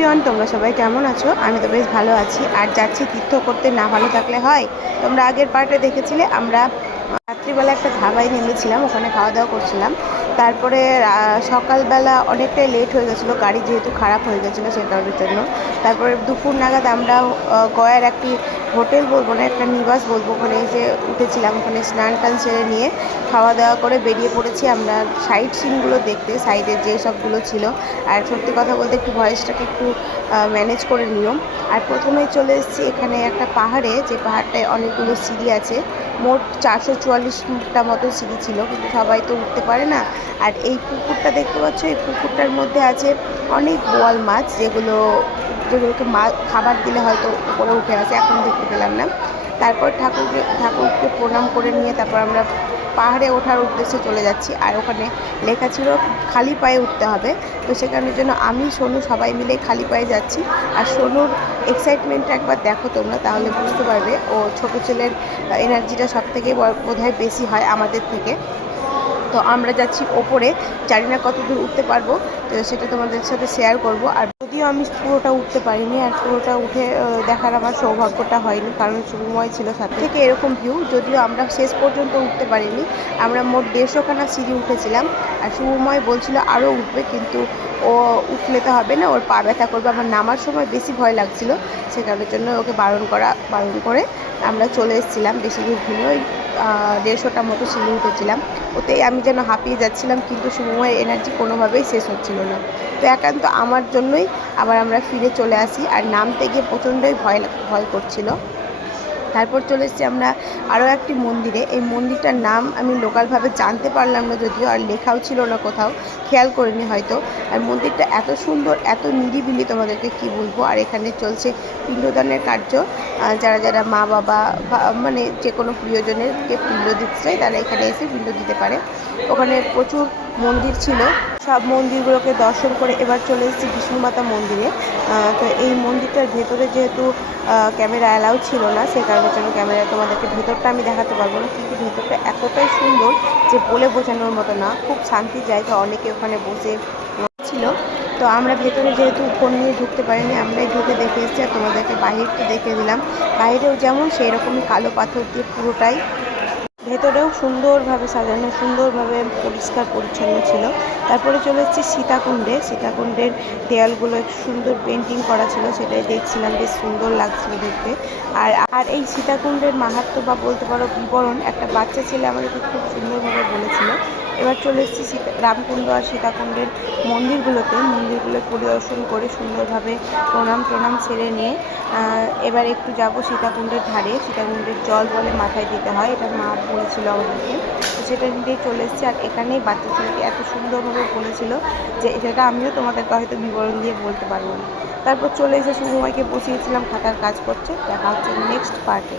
Everyone, তোমরা সবাই কেমন আছো? আমি তো বেশ ভালো আছি। আর যাচ্ছি তীর্থ করতে না ভালো থাকলে হয়? তোমরা আগের পার্টে দেখেছিলে, আমরা রাত্রিবেলা একটা ধাবায় নেমেছিলাম, ওখানে খাওয়া দাওয়া করছিলাম। তারপরে সকালবেলা অনেকটাই লেট হয়ে গেছিল। গাড়ি যেহেতু খারাপ হয়ে গেছিল সেই কারণের জন্য। তারপরে দুপুর নাগাদ আমরা গয়ার একটি হোটেল বলব না, একটা নিবাস বলব। ওখানে এসে উঠেছিলাম। ওখানে স্নান টান সেরে নিয়ে খাওয়া দাওয়া করে বেরিয়ে পড়েছি। আমরা সাইড সিনগুলো দেখতে সাইডে যে সবগুলো ছিল। আর সত্যি কথা বলতে একটু ভয়েসটাকে একটু ম্যানেজ করে নিও। আর প্রথমেই চলে এসেছি এখানে একটা পাহাড়ে। যে পাহাড়টায় অনেকগুলো সিঁড়ি আছে। মোট চারশো চুয়াল্লিশটা মতো সিঁড়ি ছিল, কিন্তু সবাই তো উঠতে পারে না। আর এই পুকুরটা দেখতে পাচ্ছ, এই পুকুরটার মধ্যে আছে অনেক বোয়াল মাছ, যেগুলো, যেগুলোকে মা, খাবার দিলে হয়তো উপরে উঠে আসে, এখন দেখতে পেলাম না। তারপর ঠাকুরকে ঠাকুরকে প্রণাম করে নিয়ে তারপর আমরা পাহাড়ে ওঠার উদ্দেশ্যে চলে যাচ্ছি। আর ওখানে লেখা ছিল খালি পায়ে উঠতে হবে। তো সেখানের জন্য আমি, সোনু সবাই মিলে খালি পায়ে যাচ্ছি। আর সোনুর এক্সাইটমেন্টটা একবার দেখো তোমরা, তাহলে বুঝতে পারবে। ও ছোটো ছেলের এনার্জিটা সব থেকে বোধহয় বেশি হয় আমাদের থেকে। তো আমরা যাচ্ছি ওপরে। জানি না কত দূর উঠতে পারব। তো সেটা তোমাদের সাথে শেয়ার করব। আর যদিও আমি পুরোটা উঠতে পারিনি আর পুরোটা উঠে দেখার আমার সৌভাগ্যটা হয়নি, কারণ শুভময় ছিল সাথে। থেকে এরকম ভিউ যদিও আমরা শেষ পর্যন্ত উঠতে পারিনি, আমরা মোট দেড়শোখানা সিঁড়ি উঠেছিলাম, আর শুভময় বলছিল আরও উঠবে, কিন্তু ও উঠলে তো হবে না, ওর পা ব্যথা করবে, আমার নামার সময় বেশি ভয় লাগছিল, সে কারণের জন্য ওকে বারণ করা, বারণ করে আমরা চলে এসেছিলাম বেশি দূর ঘুরে ওই দেড়শোটা মতো সিঁড়ি উঠেছিলাম। ওতেই আমি যেন হাঁপিয়ে যাচ্ছিলাম, কিন্তু সময়ের এনার্জি কোনোভাবেই শেষ হচ্ছিল না। তো একান্ত আমার জন্যই আবার আমরা ফিরে চলে আসি, আর নামতে গিয়ে প্রচণ্ডই ভয় ভয় করছিল। তারপর চলে এসেছি আমরা আরও একটি মন্দিরে। এই মন্দিরটার নাম আমি লোকালভাবে জানতে পারলাম না, যদিও আর লেখাও ছিল না কোথাও, খেয়াল করিনি হয়তো। আর মন্দিরটা এত সুন্দর, এত নিরিবিলি তোমাদেরকে কি বলব? আর এখানে চলছে পিণ্ডদানের কার্য। যারা যারা মা, বাবা মানে যে কোনো প্রিয়জনেরকে পিণ্ড দিতে চায়, তারা এখানে এসে পিণ্ড দিতে পারে। ওখানে প্রচুর মন্দির ছিল। সব মন্দিরগুলোকে দর্শন করে এবার চলে এসেছি বিষ্ণু মাতা মন্দিরে তো এই মন্দিরটার ভেতরে যেহেতু ক্যামেরা অ্যালাউ ছিল না, সে কারণের জন্য ক্যামেরা তোমাদেরকে ভেতরটা আমি দেখাতে পারব না। কিন্তু ভেতরটা এতটাই সুন্দর যে বলে বোঝানোর মতো না। খুব শান্তির জায়গা, অনেকে ওখানে বসে ছিল। তো আমরা ভেতরে যেহেতু ফোন নিয়ে ঢুকতে পারিনি, আমরাই ঢুকে দেখে এসেছি আর তোমাদেরকে বাহিরটা দেখে দিলাম। বাইরেও যেমন সেই রকমই কালো পাথর দিয়ে পুরোটাই ভেতরেও সুন্দরভাবে সাজানো, সুন্দরভাবে পরিষ্কার পরিচ্ছন্ন ছিল। তারপরে চলে এসেছি সীতাকুণ্ডে। সীতাকুণ্ডের দেয়ালগুলো সুন্দর পেন্টিং করা ছিল, সেটাই দেখছিলাম, বেশ সুন্দর লাগছিল দেখতে। আর আর এই সীতাকুণ্ডের মাহাত্ম বা বলতে পারো বিবরণ একটা বাচ্চা ছেলে আমাদেরকে খুব সুন্দরভাবে বলেছিল। এবার চলে এসেছি সীতা রামকুণ্ড আর সীতাকুণ্ডের মন্দিরগুলোতে। মন্দিরগুলো পরিদর্শন করে সুন্দরভাবে প্রণাম প্রণাম সেরে নিয়ে এবার একটু যাব সীতাকুণ্ডের ধারে। সীতাকুণ্ডের জল বলে মাথায় দিতে হয়। এটা মা বলেছিল আমাদেরকে। তো সেটা নিতেই চলে এসেছি। আর এখানেই বাচ্চা ছেলেকে এত সুন্দরভাবে বলেছিল যে এটা আমিও তোমাদেরকে হয়তো বিবরণ দিয়ে বলতে পারব না। তারপর চলে এসে সুময়কে বসিয়েছিলাম, খাতার কাজ করছে। দেখা হচ্ছে নেক্সট পার্টে